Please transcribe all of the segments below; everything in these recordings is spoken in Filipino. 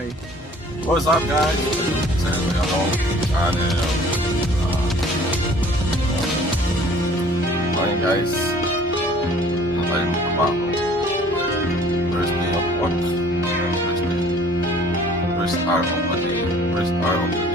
Hi! What's up guys? Visayang channel. Morning guys. Ano tayong trabaho? First day of work. First hour of the day. First hour of the day.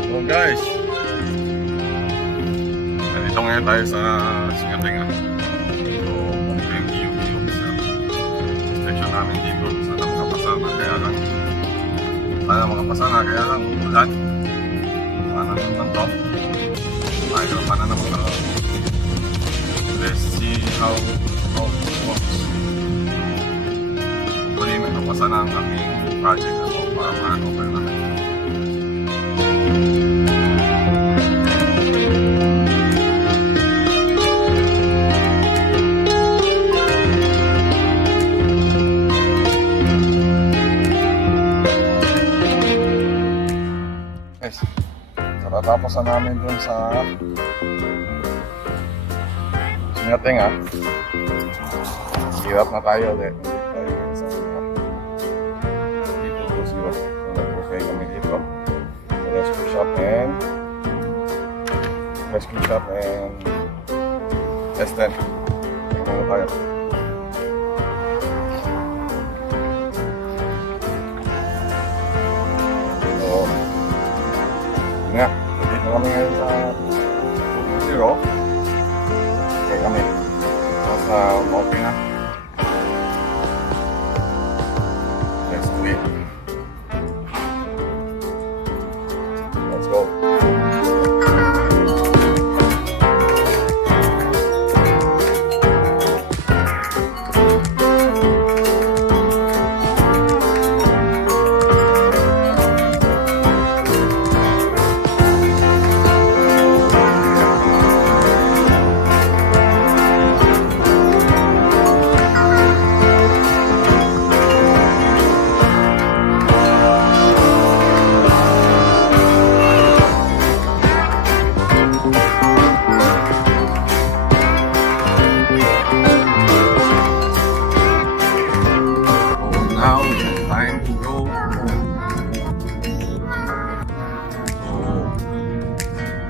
So guys, nandito ngayon tayo sa Singatinga. So, punta yung view sa station namin dito. Sana makapasana, kaya lang ulan. Sana naman to. Ayaw pa na naman na. Let's see how it works. Hopefully nakapasa na ang aking project para ma-over namin. Guys, tatapos na namin dun sa Singatinga. Hirap na tayo ulit. Dito po zero. Nag-okay kami dito. Rescue shop and S10. Tingnan tayo. So, nga. Dito kami ngayon sa zero. Okay kami. Nasa okay na. Let's do it. Let's go.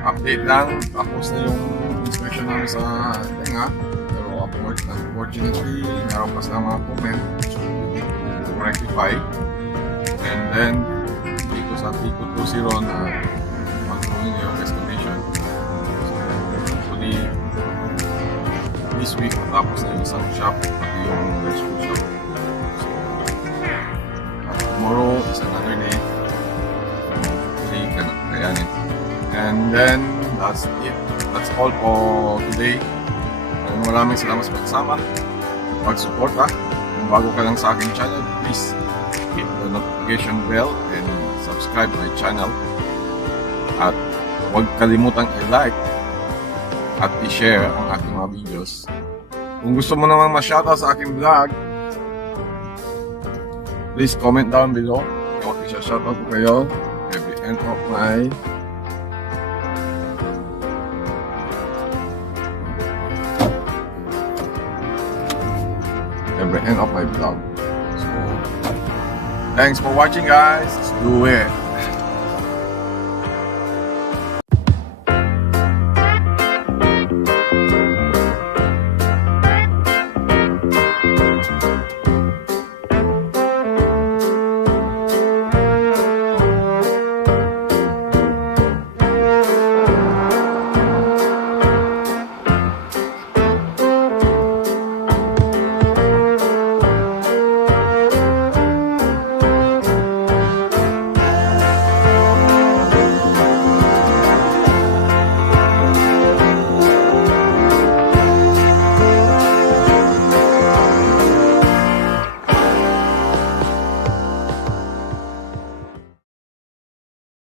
Update lang, tapos na yung inspection namin sa tenga, pero unfortunately meron pa sa mga comment to rectify, and then dito sa Pico 20 na mag-going yung excavation. So hopefully this week tapos na yung isang shop at yung rescue shop. So tomorrow is another day, hopefully kayanin. And then, that's it. That's all for today. Maraming salamat sa pagsama, pag-support ha. Kung bago ka lang sa aking channel, please hit the notification bell and subscribe my channel. At huwag kalimutang i-like at i-share ang aking mga videos. Kung gusto mo naman ma-shoutout sa aking vlog, please comment down below. I-shoutout ko kayo every end of my end of my vlog. So, thanks for watching guys. Let's do it.